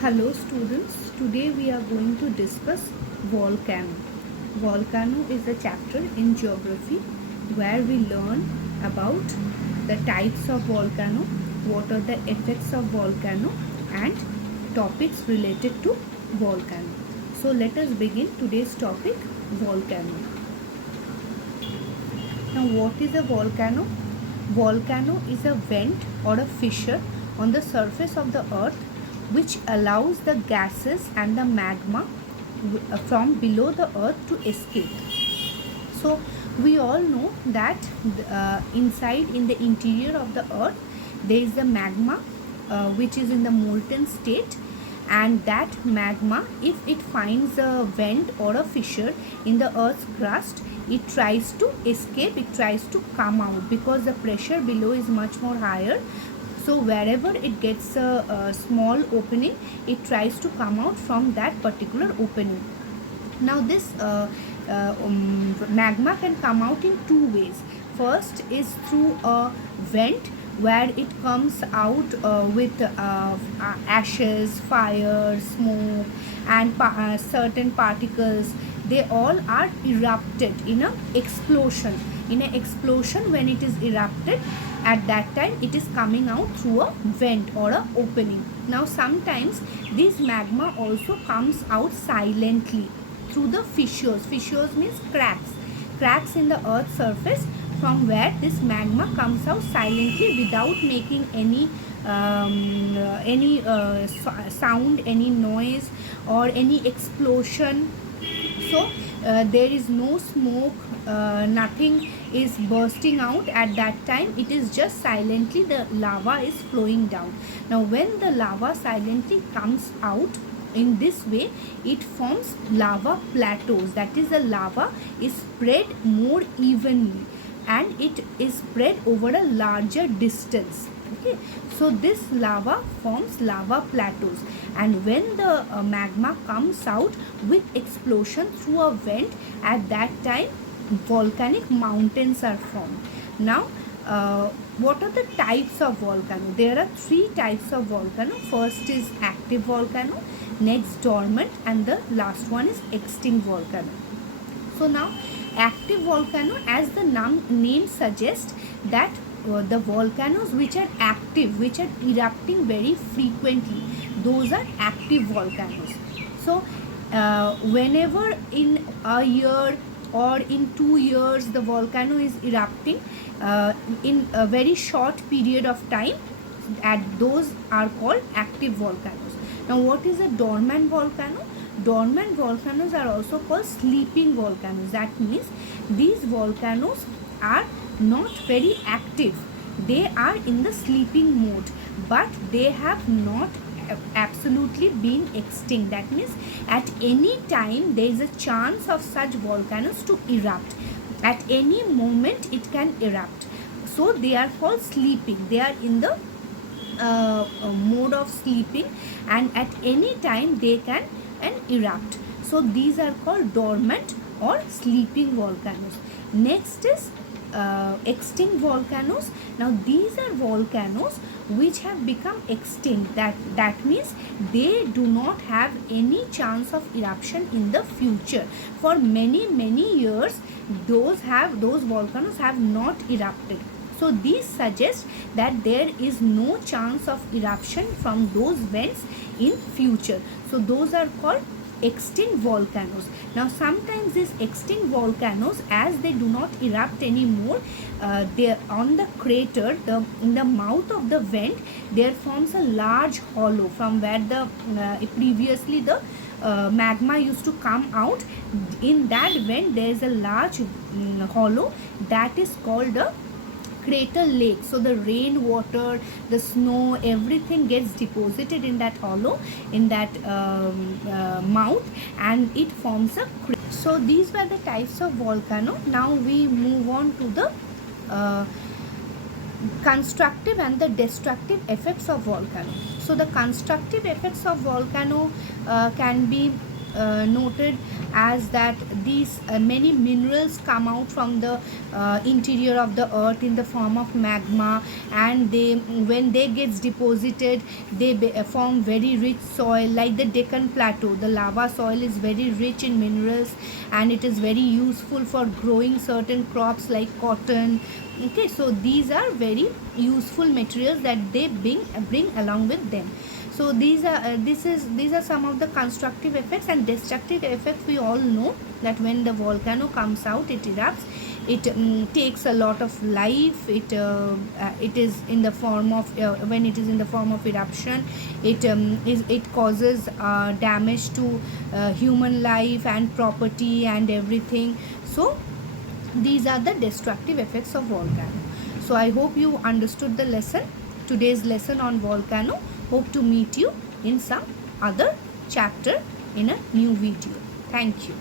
Hello students, today we are going to discuss volcano. Volcano is a chapter in geography where we learn about the types of volcano, what are the effects of volcano and topics related to volcano. So let us begin today's topic, volcano. Now what is a volcano? Volcano is a vent or a fissure on the surface of the earth which allows the gases and the magma from below the earth to escape. So we all know that inside in the interior of the earth there is a magma which is in the molten state, and that magma, if it finds a vent or a fissure in the earth's crust, it tries to escape, it tries to come out because the pressure below is much more higher. So wherever it gets a small opening, it tries to come out from that particular opening. Now this magma can come out in two ways. First is through a vent where it comes out with ashes, fire, smoke and certain particles. They all are erupted in an explosion. In an explosion, when it is erupted, at that time it is coming out through a vent or a opening. Now sometimes this magma also comes out silently through the fissures. Fissures means cracks in the earth's surface, from where this magma comes out silently without making any sound, any noise or any explosion. So there is no smoke, nothing is bursting out at that time. It is just silently the lava is flowing down. Now when the lava silently comes out in this way, it forms lava plateaus. That is, the lava is spread more evenly and it is spread over a larger distance. Okay, so this lava forms lava plateaus, and when the magma comes out with explosion through a vent, at that time volcanic mountains are formed. Now what are the types of volcano? There are three types of volcano. First is active volcano, next dormant, and the last one is extinct volcano. So now active volcano, as the name suggests, that the volcanoes which are active, which are erupting very frequently, those are active volcanoes. So whenever in a year or in 2 years the volcano is erupting in a very short period of time, and those are called active volcanoes. Now what is a dormant volcano? Dormant volcanoes are also called sleeping volcanoes. That means these volcanoes are not very active. They are in the sleeping mode, but they have not absolutely been extinct. That means at any time there is a chance of such volcanoes to erupt. At any moment it can erupt. So they are called sleeping. They are in the mode of sleeping, and at any time they can erupt. So these are called dormant or sleeping volcanoes. Next is extinct volcanoes. Now these are volcanoes which have become extinct. That means they do not have any chance of eruption in the future. For many years those volcanoes have not erupted. So these suggest that there is no chance of eruption from those vents in future. So those are called extinct volcanoes. Now sometimes these extinct volcanoes, as they do not erupt anymore, they on the crater, in the mouth of the vent, there forms a large hollow from where the previously the magma used to come out. In that vent there is a large hollow that is called a crater lake. So the rainwater, the snow, everything gets deposited in that hollow, in that mouth, and it forms a crater. So these were the types of volcano. Now we move on to the constructive and the destructive effects of volcano. So the constructive effects of volcano can be noted as that these many minerals come out from the interior of the earth in the form of magma, and they, when they gets deposited, they form very rich soil. Like the Deccan Plateau, the lava soil is very rich in minerals, and it is very useful for growing certain crops like cotton. Okay, so these are very useful materials that they bring along with them. So these are some of the constructive effects. And destructive effects, we all know that when the volcano comes out, it erupts, it takes a lot of life. It is in the form of when it is in the form of eruption, it causes damage to human life and property and everything. So these are the destructive effects of volcano. So I hope you understood the lesson, today's lesson on volcano. Hope to meet you in some other chapter in a new video. Thank you.